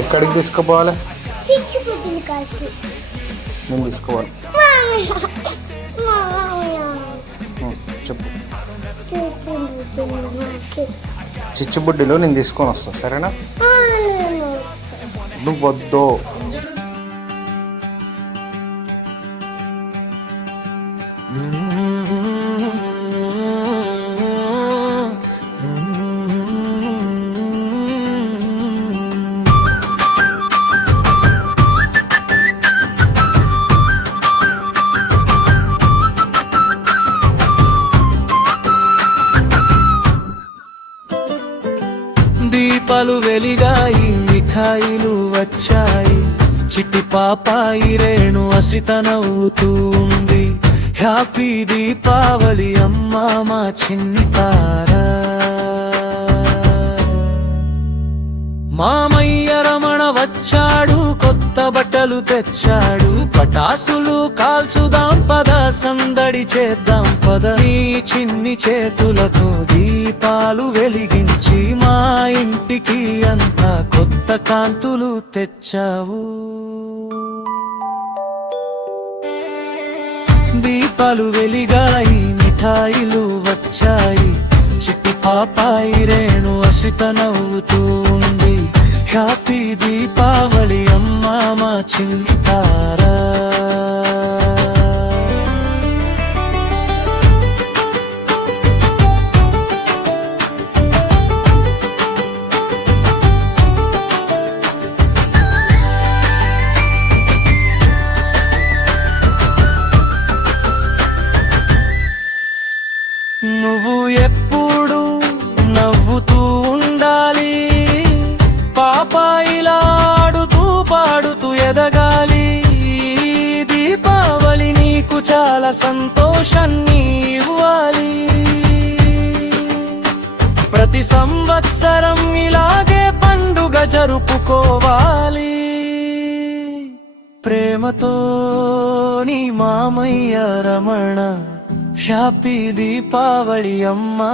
ఎక్కడికి తీసుకుపోవాలి? నేను తీసుకోవాలి. చెప్పు. చిచ్చుబుడ్డిలో నేను తీసుకొని వస్తాను, సరేనా? నువ్వు వద్దు. దీపాలు వెలిగాయి, మిఠాయిలు వచ్చాయి, చిట్టి పాపాయి రేణు అశ్రిత నవ్వుతూ ఉంది. హ్యాపీ దీపావళి అమ్మా మా చిన్ని తారా. మామయ్య రమణ వచ్చాడు, కొత్త బట్టలు తెచ్చాడు, పటాసులు కాల్చుదాం పద, సందడి చేద్దాం పద. నీ చిన్ని చేతులతో దీపాలు వెలిగించి మా ఇంటికి అంతా కొత్త కాంతులు తెచ్చావు. దీపాలు వెలిగాయి, మిఠాయిలు వచ్చాయి, చిట్టి పాపాయి రేణు అశ్రిత నవ్వుతూ ఉంది. హ్యాపీ దీపావళి అమ్మా మా చిన్ని తారా. నువ్వు ఎప్పుడు నవ్వుతూ ఉండాలి, పాపాయిలా ఆడుతూ పాడుతూ ఎదగాలి. దీపావళి నీకు చాలా సంతోషాన్ని ఇవ్వాలి. ప్రతి సంవత్సరం ఇలాగే పండుగ జరుపుకోవాలి. ప్రేమతో నీ మామయ్య రమణ. హ్యాపీ దీపావళి అమ్మా.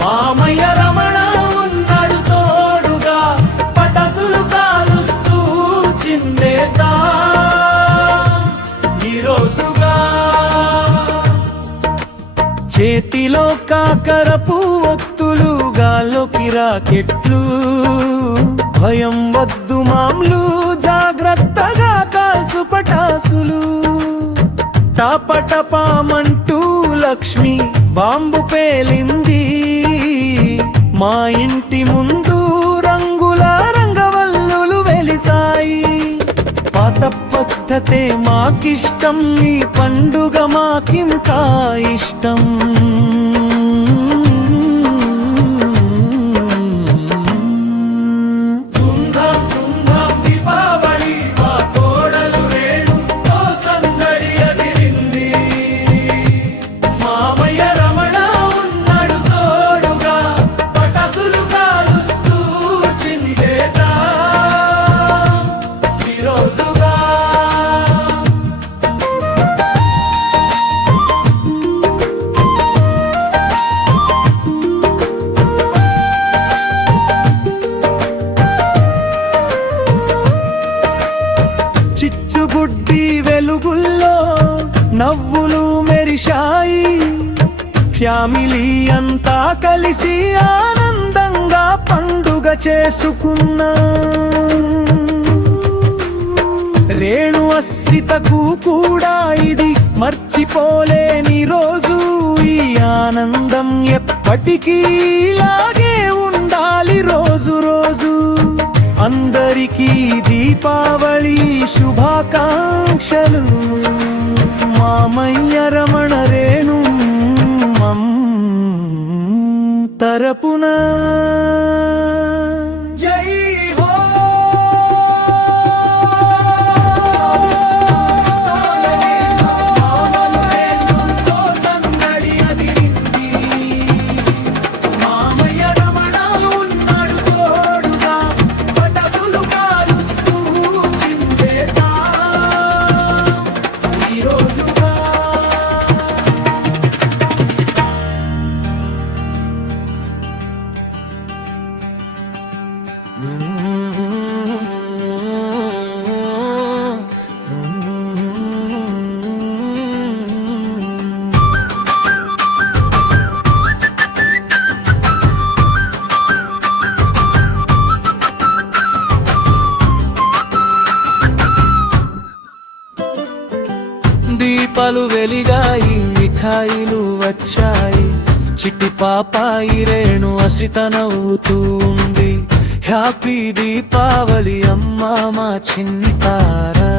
మామయ్య రమణ ఉన్నాడు తోడుగా, పటాసులు కాలుస్తూ చిందేతా ఈరోజుగా. చేతిలో కాకరపు ఒత్తులు, గాల్లోకి రాకెట్లు, భయం వద్దు మామ్లు, జాగ్రత్తగా కాల్చు పటాసులు. టపటపామంటూ లక్ష్మి బాంబు పేలింది, మా ఇంటి ముందు రంగుల రంగవల్లులు వెలిసాయి. పాత పద్ధతే మాకిష్టం, ఈ పండుగ మాకింకా ఇష్టం. చిచ్చుబుడ్డి వెలుగుల్లో నవ్వులు మెరిశాయి, ఫ్యామిలీ అంతా కలిసి ఆనందంగా పండుగ చేసుకున్నా. రేణు అశ్రితకు కూడా ఇది మర్చిపోలేని రోజు. ఈ ఆనందం ఎప్పటికీ ఇలాగే ఉండాలి రోజు రోజు. అందరికీ దీపావళి శుభాకాంక్షలు. తరపున జై హో దీపాలు వెలిగాయి, మిఠాయిలు వచ్చాయి, చిట్టి పాపాయి రేణు అశ్రిత నవ్వుతూ ఉంది. హ్యాపీ దీపావళి అమ్మా మా చిన్ని తారా.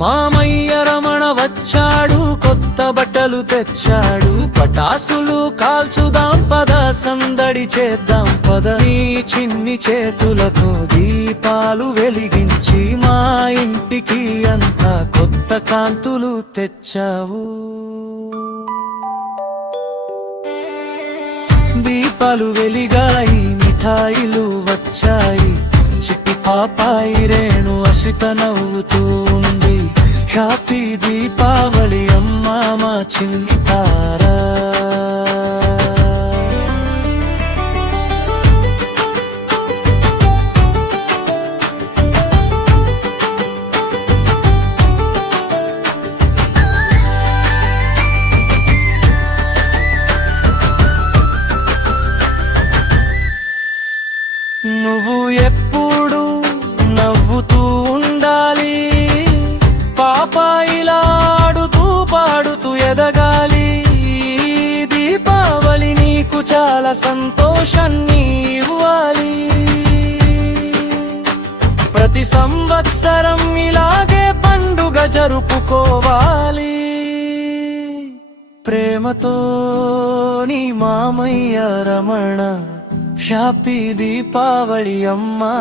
మామయ్య రమణ వచ్చాడు, కొత్త బట్టలు తెచ్చాడు, పటాసులు కాల్చుదాం పద, సందడి చేద్దాం పద. నీ చిన్ని చేతులతో దీపాలు వెలిగించి మా ఇంటికి అంతా కొత్త కాంతులు తెచ్చావు. దీపాలు వెలిగాయి, మిఠాయిలు వచ్చాయి, చిట్టి పాపాయి రేణు అశ్రిత నవ్వుతూ ఉంది. హ్యాపీ దీపావళి అమ్మా మా చిన్ని తారా. నువ్వు ఎప్పుడు నవ్వుతూ ఉండాలి, పాపాయిలా ఆడుతూ పాడుతూ ఎదగాలి. దీపావళి నీకు చాలా సంతోషాన్ని ఇవ్వాలి. ప్రతి సంవత్సరం ఇలాగే పండుగ జరుపుకోవాలి. ప్రేమతో నీ మామయ్య రమణ. హ్యాపీ దీపావళి అమ్మా.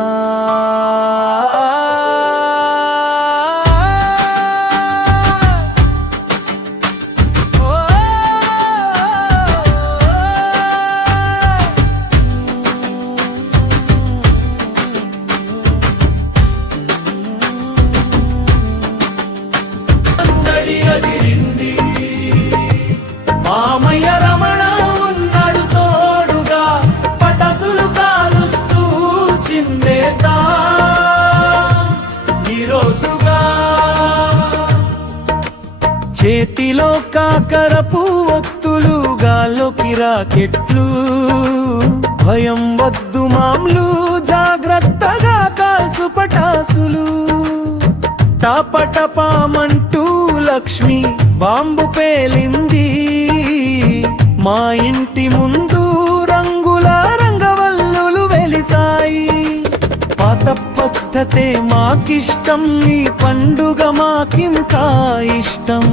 మామయ్య రమణ ఉన్నాడు తోడుగా, పటాసులు కాలుస్తూ చిందేదా ఈరోజుగా. చేతిలో కాకరపు ఒత్తులు, గాల్లోకి రాకెట్లు, భయం వద్దు మామ్లు, జాగ్రత్తగా కాల్చు పటాసులు. టపటపామంటూ లక్ష్మి బాంబు పేలింది, మా ఇంటి ముందు రంగుల రంగవల్లులు వెలిసాయి. పాత పద్ధతే మాకిష్టం, ఈ పండుగ మాకింకా ఇష్టం.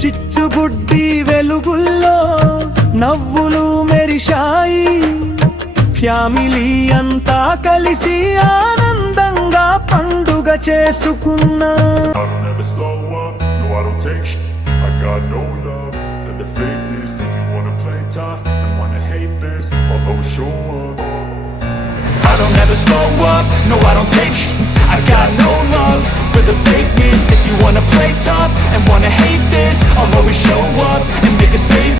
చిచ్చుబుడ్డి వెలుగుల్లో నవ్వులు మెరిశాయి, ఫ్యామిలీ అంతా కలిసి ఆనందంగా పండుగ చేసుకున్నా. I got no love for the fakeness. If you wanna play tough and wanna hate this, I'll always show up. I don't ever slow up, no I don't take sh**. I got no love for the fakeness. If you wanna play tough and wanna hate this, I'll always show up and make a statement.